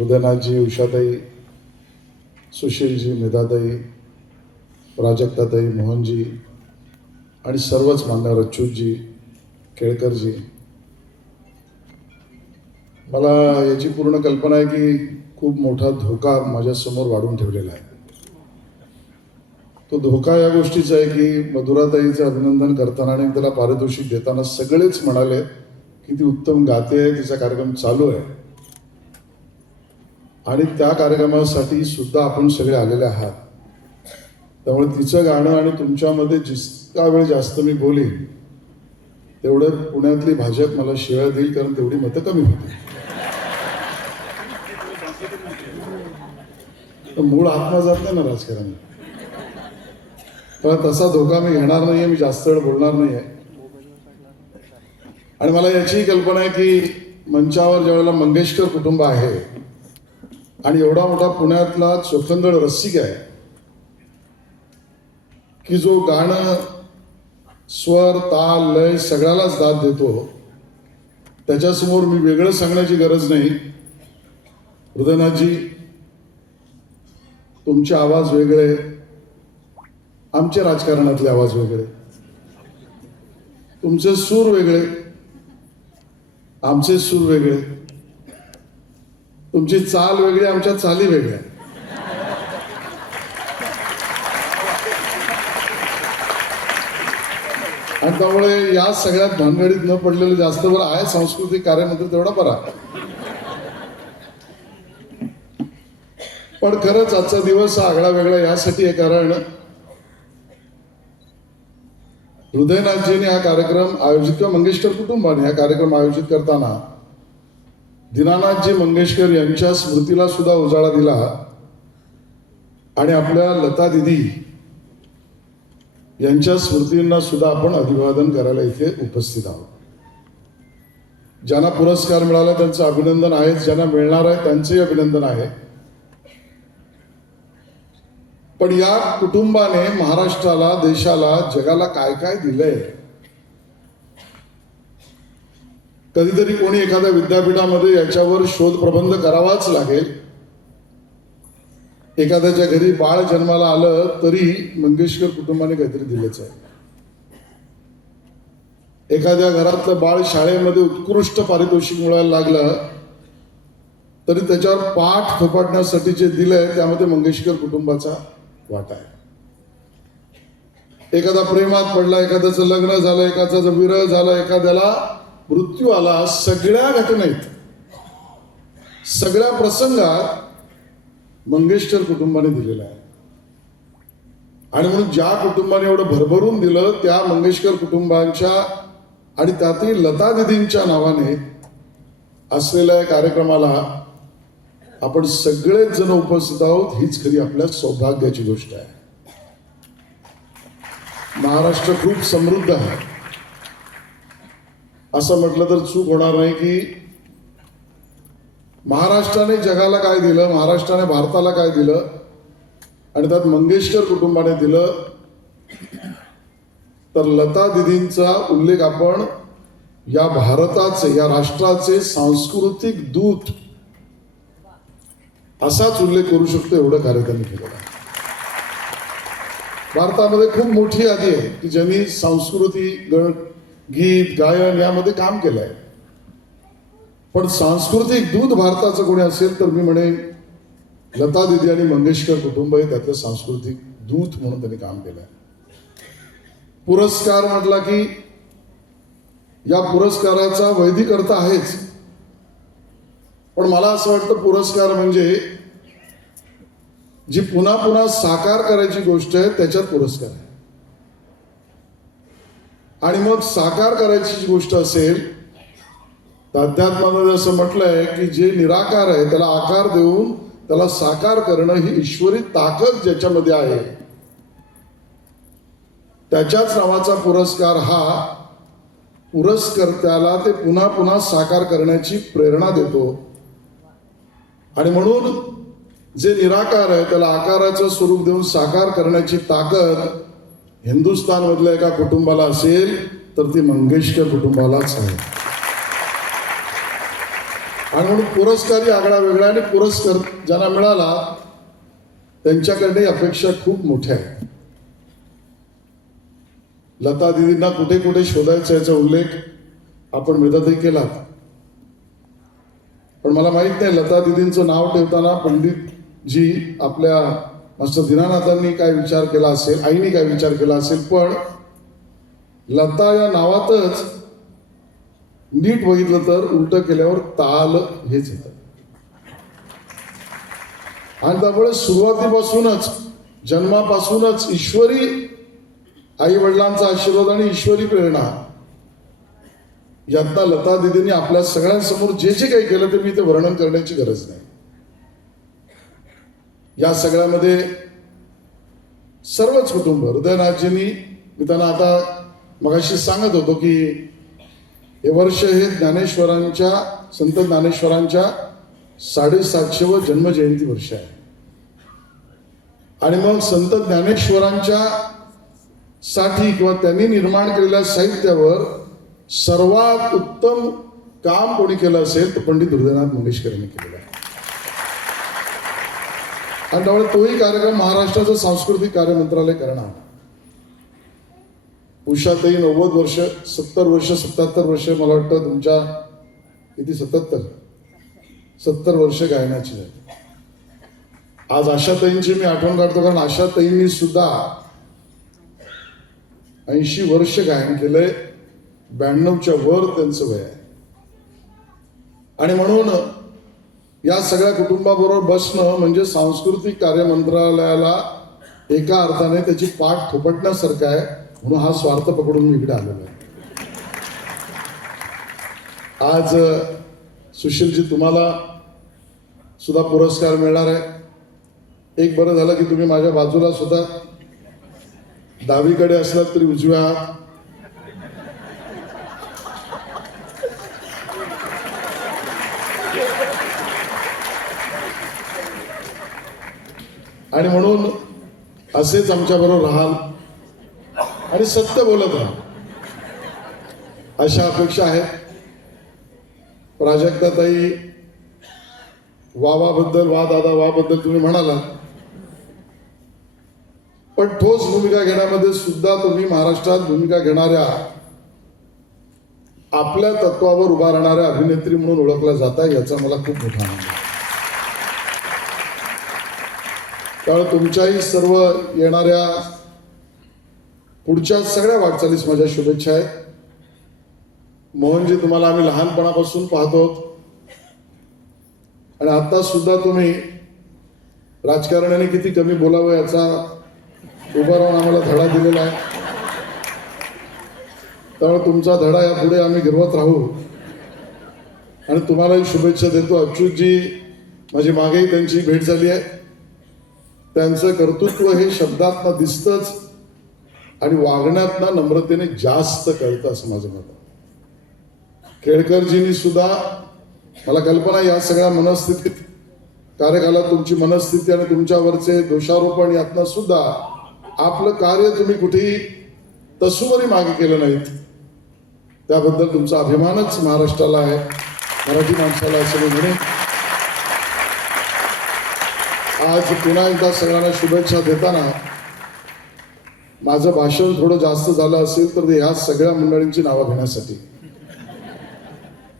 उदयनाथजी उषाताई सुशीलजी मेधाताई प्राजक्ताताई मोहनजी आणि सर्वच मान्यवर अच्युतजी केळकरजी. मला याची पूर्ण कल्पना आहे की खूप मोठा धोका माझ्यासमोर वाढून ठेवलेला आहे. तो धोका या गोष्टीचा आहे की मधुराताईचं अभिनंदन करताना आणि त्याला पारितोषिक देताना सगळेच म्हणाले की ती उत्तम गाते आहे तिचा कार्यक्रम चालू आहे. आणि त्या कार्यक्रमासाठी सुद्धा आपण सगळे आलेले आहात. त्यामुळे तिचं गाणं आणि तुमच्यामध्ये जितका वेळ जास्त मी बोलीन तेवढं पुण्यातली भाजप मला शिवाय देईल कारण तेवढी मतं कमी होती. तर मूळ आत्मा जात नाही ना राजकारण. पण तसा धोका मी घेणार नाहीये मी जास्त वेळ बोलणार नाही आहे आणि मला याचीही कल्पना आहे की मंचावर ज्यावेळेला मंगेशकर कुटुंब आहे आणि एवढा मोठा पुण्यातला चोखंदळ रसिक आहे की जो गाणं स्वर ताल लय सगळ्यालाच दाद देतो त्याच्यासमोर मी वेगळं सांगण्याची गरज नाही. हृदयनाथजी तुमचे आवाज वेगळे आमचे राजकारणातले आवाज वेगळे तुमचे सूर वेगळे आमचे सूर वेगळे. तुमची चाल वेगळी आमच्या चाली वेगळ्या. आणि त्यामुळे या सगळ्यात भानगडीत न पडलेलं जास्त बरं आहे सांस्कृतिक कार्यमंत्री तेवढा बरा. पण खरंच आजचा दिवस हा आगळा वेगळा यासाठी आहे कारण हृदयनाथजीने हा कार्यक्रम आयोजित किंवा मंगेशकर कुटुंबाने हा कार्यक्रम आयोजित करताना दीनानाथजी मंगेशकर यांच्या स्मृतीला सुद्धा उजाळा दिला. आणि आपल्या लता दिदी यांच्या स्मृतींना सुद्धा आपण अभिवादन करायला इथे उपस्थित आहोत. ज्यांना पुरस्कार मिळाला त्यांचं अभिनंदन आहे ज्यांना मिळणार आहे त्यांचंही अभिनंदन आहे. पण या कुटुंबाने महाराष्ट्राला देशाला जगाला काय काय दिलंय? कधीतरी कोणी एखाद्या विद्यापीठामध्ये याच्यावर शोध प्रबंध करावाच लागेल. एखाद्याच्या घरी बाळ जन्माला आलं तरी मंगेशकर कुटुंबाने काहीतरी दिलंच आहे. एखाद्या घरातलं बाळ शाळेमध्ये उत्कृष्ट पारितोषिक मिळायला लागलं तरी त्याच्यावर पाठ थोपाटण्यासाठी जे दिलंय त्यामध्ये मंगेशकर कुटुंबाचा वाटा आहे. एखादा प्रेमात पडला एखाद्याचं लग्न झालं एखाद्याचं विरह झालं एखाद्याला मृत्यू आला सगळ्या घटनेत सगळ्या प्रसंगात मंगेशकर कुटुंबाने दिलेला आहे. आणि म्हणून ज्या कुटुंबाने एवढं भरभरून दिलं त्या मंगेशकर कुटुंबांच्या आणि त्यातही लता दिदींच्या नावाने असलेल्या कार्यक्रमाला आपण सगळेच जण उपस्थित आहोत. हीच खरी आपल्या सौभाग्याची गोष्ट आहे. महाराष्ट्र खूप समृद्ध आहे. असं म्हटलं तर चूक होणार नाही की महाराष्ट्राने जगाला काय दिलं महाराष्ट्राने भारताला काय दिलं आणि त्यात मंगेशकर कुटुंबाने दिलं तर लता दिदींचा उल्लेख आपण या भारताचे या राष्ट्राचे सांस्कृतिक दूत असाच उल्लेख करू शकतो एवढं कार्य त्यांनी केलेलं आहे. भारतामध्ये खूप मोठी यादी आहे की ज्यांनी संस्कृती गण गीत गायन यामध्ये काम केलं आहे पण सांस्कृतिक दूत भारताचं कोणी असेल तर मी म्हणेन लता दिदी आणि मंगेशकर कुटुंब हे त्यातलं सांस्कृतिक दूत म्हणून त्यांनी काम केलं आहे पुरस्कार म्हटला की या पुरस्काराचा वैदिक अर्थ आहेच. पण मला असं वाटतं पुरस्कार म्हणजे जी पुन्हा पुन्हा साकार करायची गोष्ट आहे त्याच्यात पुरस्कार आहे. आणि मग साकार करायची जी गोष्ट असेल तर अध्यात्मामध्ये असं म्हटलंय की जे निराकार आहे त्याला आकार देऊन त्याला साकार करणं ही ईश्वरी ताकद ज्याच्यामध्ये आहे. त्याच्याच नावाचा पुरस्कार हा पुरस्कर्त्याला ते पुन्हा पुन्हा साकार करण्याची प्रेरणा देतो. आणि म्हणून जे निराकार आहे त्याला आकाराचं स्वरूप देऊन साकार करण्याची ताकद हिंदुस्थानमधल्या एका कुटुंबाला असेल तर ती मंगेशकर कुटुंबालाच आहे. आणि म्हणून पुरस्कारही आगळा वेगळा आणि पुरस्कार ज्यांना मिळाला त्यांच्याकडे अपेक्षा खूप मोठ्या आहेत. लता दिदींना कुठे कुठे शोधायचा याचा उल्लेख आपण वेदातही केला पण मला माहीत नाही लता दिदींचं नाव ठेवताना पंडितजी आपल्या मास्टर दिनानाथांनी काय विचार केला असेल आईने काय विचार केला असेल पण लता या नावातच नीट बघितलं तर उलट केल्यावर ताल हेच येतं आणि त्यामुळे सुरुवातीपासूनच जन्मापासूनच ईश्वरी आई वडिलांचा आशीर्वाद आणि ईश्वरी प्रेरणा यातनं लता दिदींनी आपल्या सगळ्यांसमोर जे जे काही केलं ते मी ते वर्णन करण्याची गरज नाही. या सगळ्यामध्ये सर्वच कुटुंब हृदयनाथजींनी मी त्यांना आता मगाशी सांगत होतो की हे वर्ष हे ज्ञानेश्वरांच्या संत ज्ञानेश्वरांच्या साडेसातशे व जन्मजयंती वर्ष आहे. आणि मग संत ज्ञानेश्वरांच्या साठी किंवा त्यांनी निर्माण केलेल्या साहित्यावर सर्वात उत्तम काम कोणी केलं असेल तर पंडित हृदयनाथ मंगेशकर यांनी केलेलं आहे. आणि त्यामुळे तोही कार्यक्रम महाराष्ट्राचं सांस्कृतिक कार्य मंत्रालय करणार. उषाताई नव्वद वर्ष सत्तर वर्ष सत्याहत्तर वर्ष मला वाटतं तुमच्या किती सत्याहत्तर? सत्तर वर्ष गायनाची आहे आज आशाताईंची मी आठवण काढतो कारण आशाताईंनी सुद्धा ऐंशी वर्ष गायन केलंय. ब्याण्णवच्या वर त्यांचं वय आहे. आणि म्हणून या सगळ्या कुटुंबाबरोबर बसणं म्हणजे सांस्कृतिक कार्य मंत्रालयाला एका अर्थाने त्याची पाठ थोपटण्यासारखं आहे म्हणून हा स्वार्थ पकडून मी इकडे आलेलो आहे. आज सुशीलजी तुम्हाला सुद्धा पुरस्कार मिळणार आहे. एक बरं झालं की तुम्ही माझ्या बाजूला सुद्धा. डावीकडे असलात तरी उजव्या आहात आणि म्हणून असेच आमच्याबरोबर राहाल आणि सत्य बोलत राहा. अशा अपेक्षा आहेत. प्राजक्ताताई वावाबद्दल वा दादा वाबद्दल तुम्ही म्हणाला. पण ठोस भूमिका घेण्यामध्ये सुद्धा तुम्ही महाराष्ट्रात भूमिका घेणाऱ्या आपल्या तत्वावर उभा राहणाऱ्या अभिनेत्री म्हणून ओळखला जाता याचा मला खूप मोठा आनंद आहे त्यामुळे तुमच्याही सर्व येणाऱ्या पुढच्या सगळ्या वाटचालीस माझ्या शुभेच्छा आहेत. मोहनजी तुम्हाला आम्ही लहानपणापासून पाहतो. आणि आता सुद्धा तुम्ही राजकारण्याने किती कमी बोलावं याचा उभा राहून आम्हाला धडा दिलेला आहे. त्यामुळे तुमचा धडा यापुढे आम्ही गिरवत राहू. आणि तुम्हालाही शुभेच्छा देतो. अच्युतजी माझी मागेही त्यांची भेट झाली आहे. त्यांचं कर्तृत्व हे शब्दातनं दिसतंच आणि वागण्यातनं नम्रतेने जास्त कळतं असं माझं मत खेडकरजींनी सुद्धा मला कल्पना या सगळ्या मनस्थितीत कार्यकालात तुमची मनस्थिती आणि तुमच्यावरचे दोषारोपण यातनं सुद्धा आपलं कार्य तुम्ही कुठेही तसुवरी मागे केलं नाहीत त्याबद्दल तुमचा अभिमानच महाराष्ट्राला आहे. मराठी माणसाला असं मी म्हणेन. आज पुन्हा एकदा सगळ्यांना शुभेच्छा देताना माझं भाषण थोडं जास्त झालं असेल तर ह्या सगळ्या मंडळींची नावं घेण्यासाठी.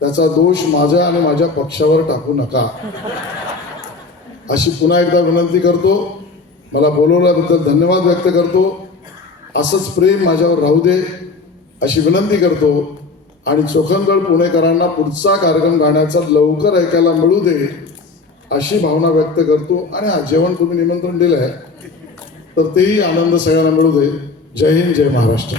त्याचा दोष माझ्या आणि माझ्या पक्षावर टाकू नका. अशी पुन्हा एकदा विनंती करतो. मला बोलवल्याबद्दल धन्यवाद व्यक्त करतो. असंच प्रेम माझ्यावर राहू दे अशी विनंती करतो. आणि चोखंदळ पुणेकरांना पुढचा कार्यक्रम गाण्याचा लवकर ऐकायला मिळू दे. अशी भावना व्यक्त करतो आणि आज जेवण तुम्ही निमंत्रण दिलं आहे तर तेही आनंद सगळ्यांना मिळू दे. जय हिंद जय महाराष्ट्र.